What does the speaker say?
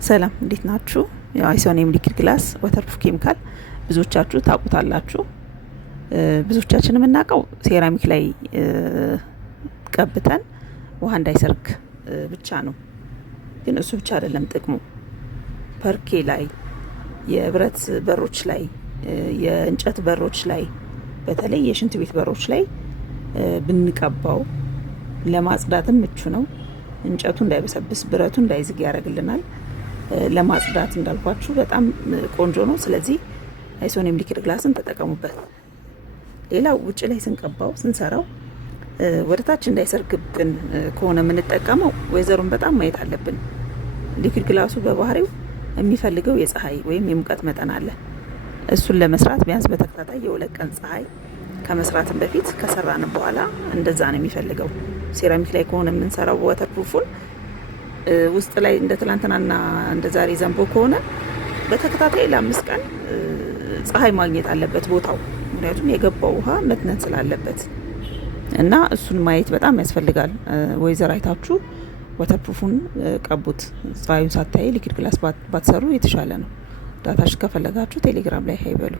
ሰላም እንዴት ናችሁ? ያው አይሶኒየም ሊኩዊድ ግላስ ወተርፕሩፍ ኬሚካል ብዙዎቻችሁ ታውቁታላችሁ። ብዙዎቻችን የምናውቀው ሴራሚክ ላይ ቀብተን ውሃ እንዳይሰርግ ብቻ ነው። ግን እሱ ብቻ አይደለም ጥቅሙ። ፐርኬ ላይ፣ የብረት በሮች ላይ፣ የእንጨት በሮች ላይ፣ በተለይ የሽንት ቤት በሮች ላይ ብንቀባው ለማጽዳትም ምቹ ነው። እንጨቱ እንዳይበሰብስ፣ ብረቱ እንዳይዝግ ያደርግልናል። ለማጽዳት እንዳልኳችሁ በጣም ቆንጆ ነው። ስለዚህ አይሶኒየም ሊኩዊድ ግላስን ተጠቀሙበት። ሌላው ውጭ ላይ ስንቀባው ስንሰራው ወደ ታች እንዳይሰርግብን ከሆነ የምንጠቀመው ወይዘሩን በጣም ማየት አለብን። ሊኩዊድ ግላሱ በባህሪው የሚፈልገው የፀሐይ ወይም የሙቀት መጠን አለ። እሱን ለመስራት ቢያንስ በተከታታይ የ2 ቀን ፀሐይ ከመስራትን በፊት ከሰራን በኋላ እንደዛ ነው የሚፈልገው። ሴራሚክ ላይ ከሆነ የምንሰራው ወተርፕሩፉን ውስጥ ላይ እንደ ትላንትናና እንደ ዛሬ ዘንቦ ከሆነ በተከታታይ ለ5 ቀን ፀሐይ ማግኘት አለበት ቦታው። ምክንያቱም የገባው ውሃ መትነን ስላለበት እና እሱን ማየት በጣም ያስፈልጋል። ወይዘር አይታችሁ ወተርፕሩፉን ቀቡት። ፀሐዩን ሳታይ ሊኩዊድ ግላስ ባትሰሩ የተሻለ ነው። ዳታሽ ከፈለጋችሁ ቴሌግራም ላይ ሀይበሉ።